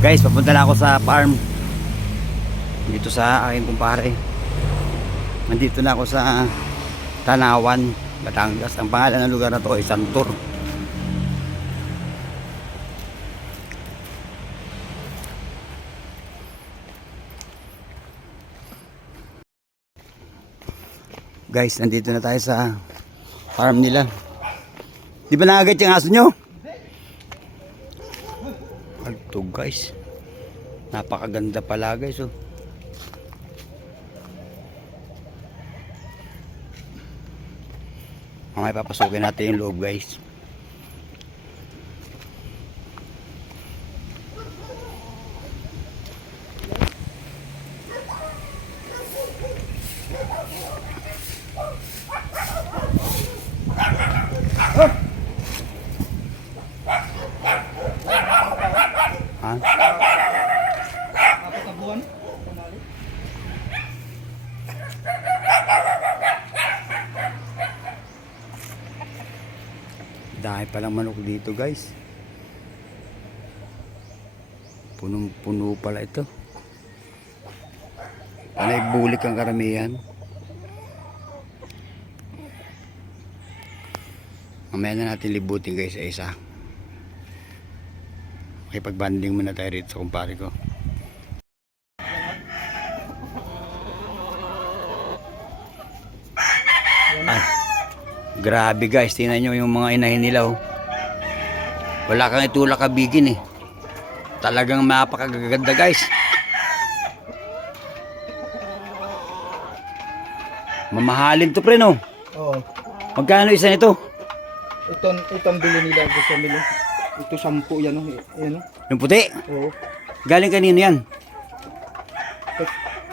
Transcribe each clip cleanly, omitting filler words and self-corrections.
Guys, papunta na ako sa farm dito sa aking kumpare. Nandito na ako sa Tanawan, Batangas. Ang pangalan ng lugar na to ay Santur. Guys, nandito na tayo sa farm nila. Di ba nakagat yung aso nyo? Ito guys, napakaganda pala guys. Oh. Mamaya papasukin natin yung loob guys. Ha? Dahil palang manok dito guys. Punong-puno pala ito. Panay bulik ang karamihan. Mamaya na natin libutin guys sa isa. Makipag-banding muna tayo rito sa kumpare ko. Ay, grabe guys, tingnan nyo yung mga inahin nila oh. Wala kang itulak kabigin eh. Talagang mapakagaganda guys. Mamahalin to pre no? Oo. Magkano isa nito? Itong bili nila sa mili. Ito 10 yan oh. Ayan oh. Yung puti? Oo. Galing kanino yan?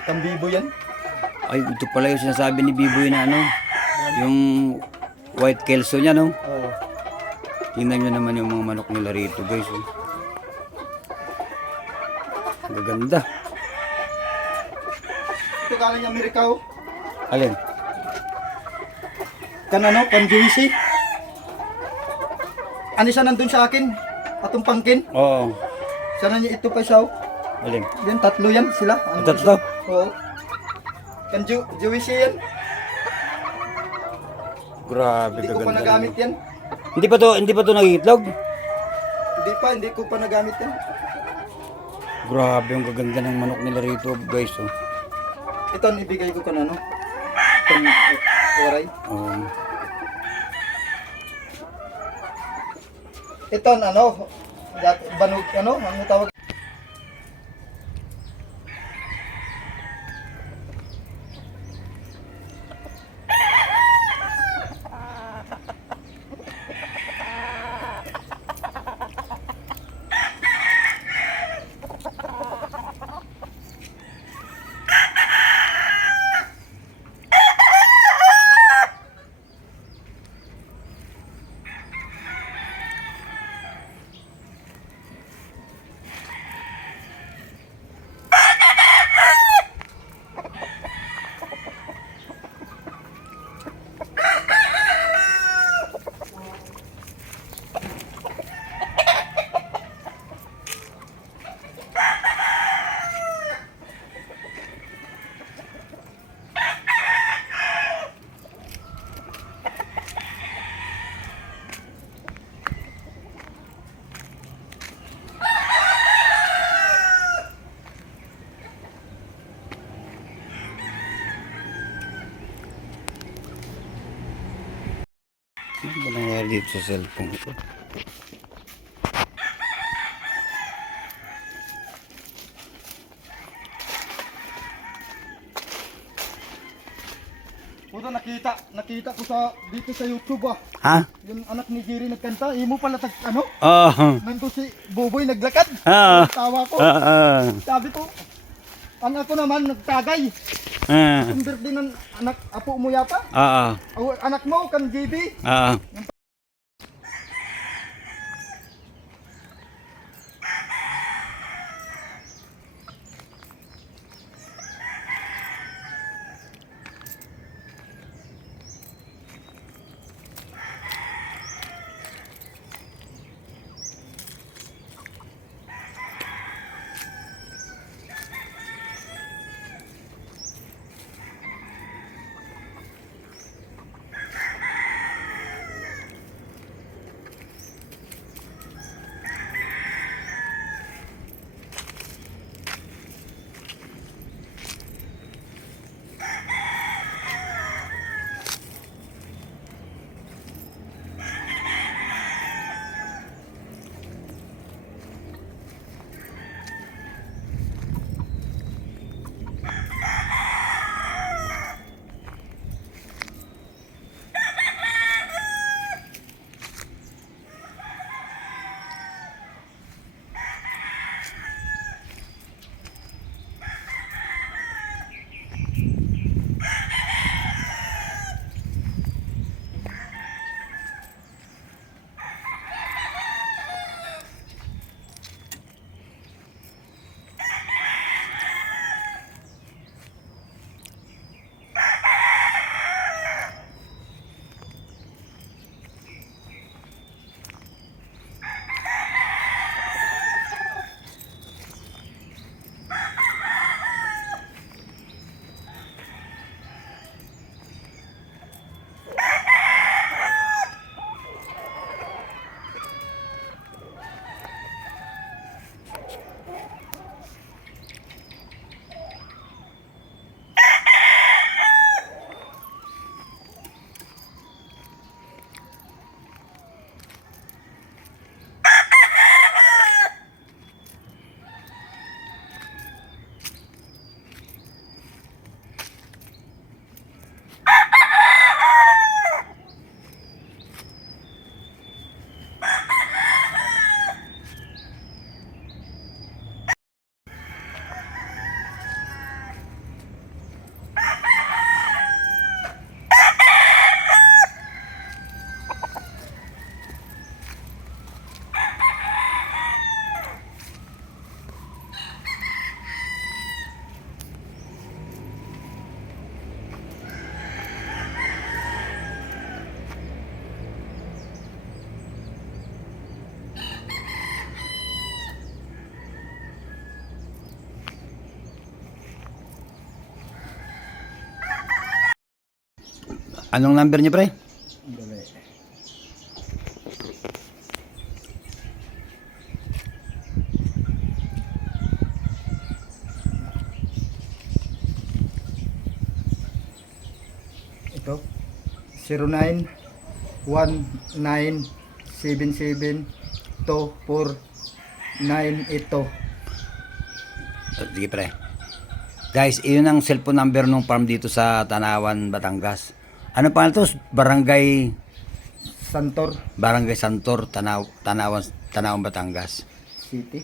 Tambibo yan. Ay, ito pala yung sinasabi ni Biboy na ano, yung white kelso niya no? Oo. Tingnan nyo naman yung mga manok nila rito guys oh. Ang gaganda. Ito galing Amerika oh. Alin? Kan ano, kan juicy. Ano siya nandun sa akin? Atong pangkin. Oo. Sana niya ito pa siya oh. Alin? Yan, tatlo yan sila. Ano Tatlo? Oo. Kan juicy yan. Grabe Hindi ko pa gaganda. nagamit yan. Hindi pa to nagiitlog? Hindi ko pa nagamit yan. Grabe yung gaganda ng manok nila rito guys oh. Ito ang ibigay ko kan ano. Itong oray. Oo. Ito ang ano, banog ano, ano tawag? Ano ba nangyari dito sa cellphone ko? Puto nakita ko sa dito sa YouTube ah. Ha? Yung anak ni Jerry nagkanta, imo pala ano? Oo. Nandun si Boboy naglakad. Ah. Tawa ko. Oo. Sabi ko, ang ako naman nagtagay. Ang birthday ng anak apo mo yata. Oo. Anak mo kan JB. Oo. Anong number niyo, pre? Dali. Ito 0919772498. Sige, pre. Guys, iyon ang cellphone number ng farm dito sa Tanawan, Batangas. Ano pa to? Santor Barangay Santor, Tanawan, Batangas. City.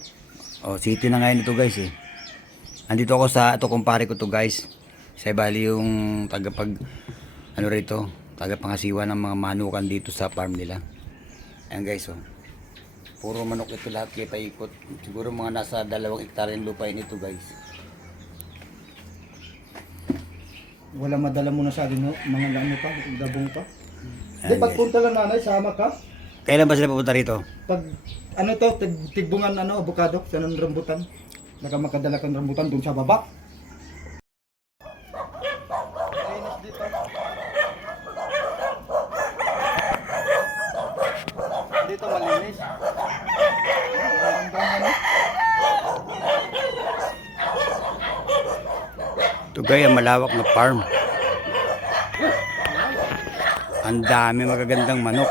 Oh, city na ngayon ito, guys, eh. Andito ako ito kumpare ko to, guys. Siya bali yung tagapangasiwa ng mga manukan dito sa farm nila. Ayan, guys, oh. Puro manok ito lahat, kaya paikot. Siguro mga nasa 2 hektarya yung lupain ito, guys. Wala madala mo na sa akin, no? Mga ano pa, gabong pa. Di Ayan, pagpunta lang nanay, sama ka. Kailan ba sila pupunta rito? Pag ano to, tigbungan ano, avocado, sa ng rambutan. Naka makadala kang rambutan dun sa baba. Dito malinis. Ito, guys, ang malawak na farm. Ang dami magagandang manok.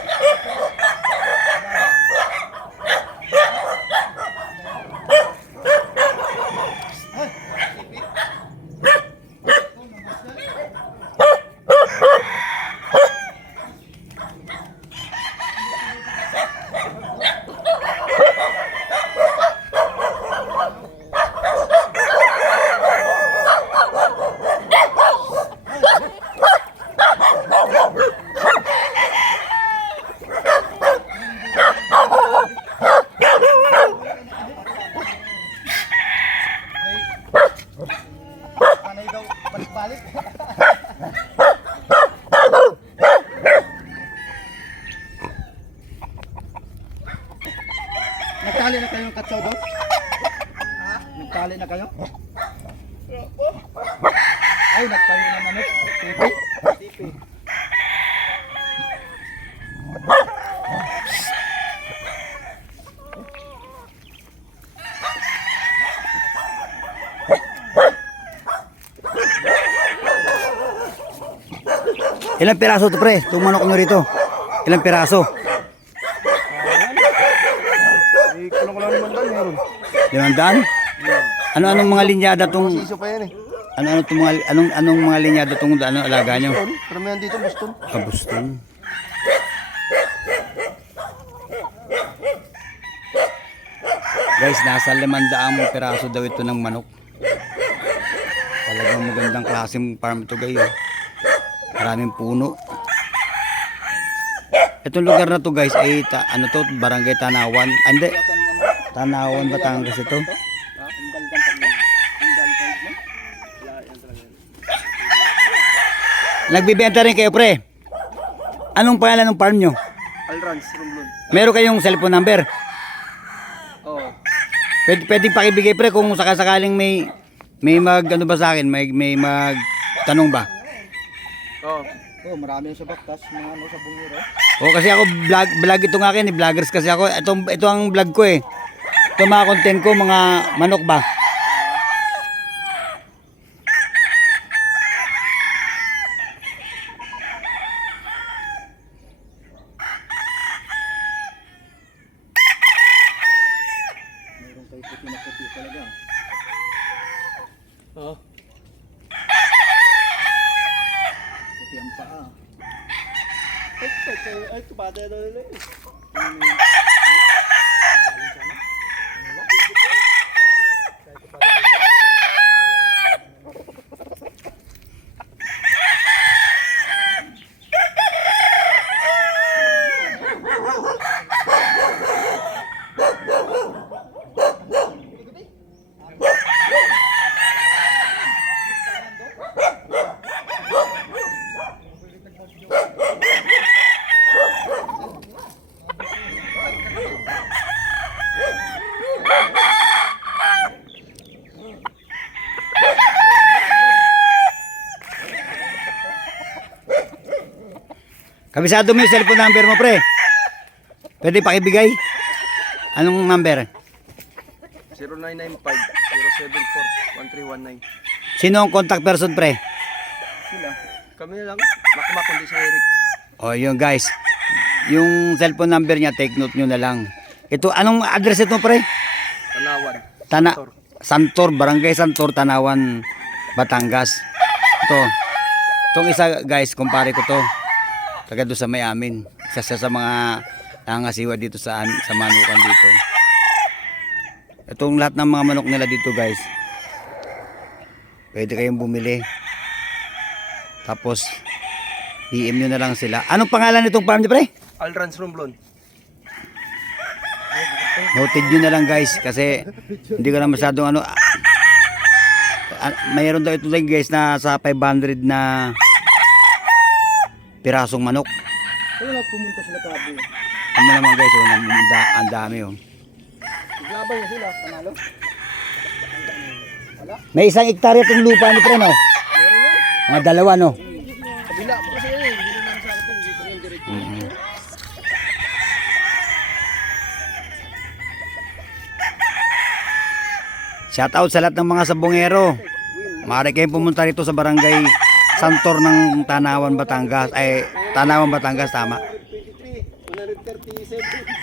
Anay daw, balik-balik. Nagtali na kayo ng katsaw doon? Nagtali na kayo? Ay, nagtayo na manok. Tipi. Tipi. Ilang piraso to, pre? Itong manok nyo rito. Ilang piraso? Kulang-kulang naman doon, meron. 500? Ano-anong mga linyada tong Siso pa yan eh. anong mga linyada tong alaga nyo? Buston, karamihan dito, buston. Kabuston. Guys, nasa 500 piraso daw ito ng manok. Talagang magandang klaseng farm ito, guys. Oh. Maraming puno. Itong lugar na to, guys, ay Barangay Tanawan. Hindi. Tanawan, Batangas ito. Nagbibenta rin kayo, pre. Anong pangalan ng farm nyo? Alrans, Rumlon. Meron kayong cellphone number? Oo. Pwedeng pakibigay, pre, kung sakasakaling may ano ba sa akin, may magtanong ba? Oo. Oo, marami sa baktas, mga ano sa bungiro. O kasi ako vlog ito ng akin, vloggers kasi ako. Ito ang vlog ko eh. Ito mga content ko, mga manok ba? Meron kayo puti na puti talaga. Oo. Puti ang paa. Ay, tupada na nila eh. Kabisado mo yung cellphone number mo, pre. Pwede pakibigay? Anong number? 0995-074-1319. Sino ang contact person, pre? Sila. Kami lang. Makmak kundi si Eric. O, yun guys. Yung cellphone number niya, take note nyo na lang. Ito, anong address ito, pre? Tanawan. Santor, Barangay Santor, Tanawan, Batangas. Ito. Itong isa, guys, kumpare ko to. Taga doon sa may amin. Isa sa mga nangasiwa dito sa manukan dito. Itong lahat ng mga manok nila dito, guys. Pwede kayong bumili. Tapos, PM nyo na lang sila. Anong pangalan nitong farm niyo, pre? Alrans Romblon. Noted nyo na lang, guys. Kasi, hindi ko na masyadong ano. Mayroon daw ito lang, guys, na sa 500 na pirasong manok. Kaya nga pumunta sila kabi. Ano naman, guys, oh, ang dami, oh. Naglabay na sila, panalo. May isang hektarya itong lupa ni pre, no? Mga dalawa, no? Kabila po kasi yun, hindi naman sa akin, hindi ko yung direct. Shout out sa lahat ng mga sabongero. Maaari kayong pumunta rito sa barangay Santor ng Tanawan, Batangas. Ay, Tanawan, Batangas, tama. 137.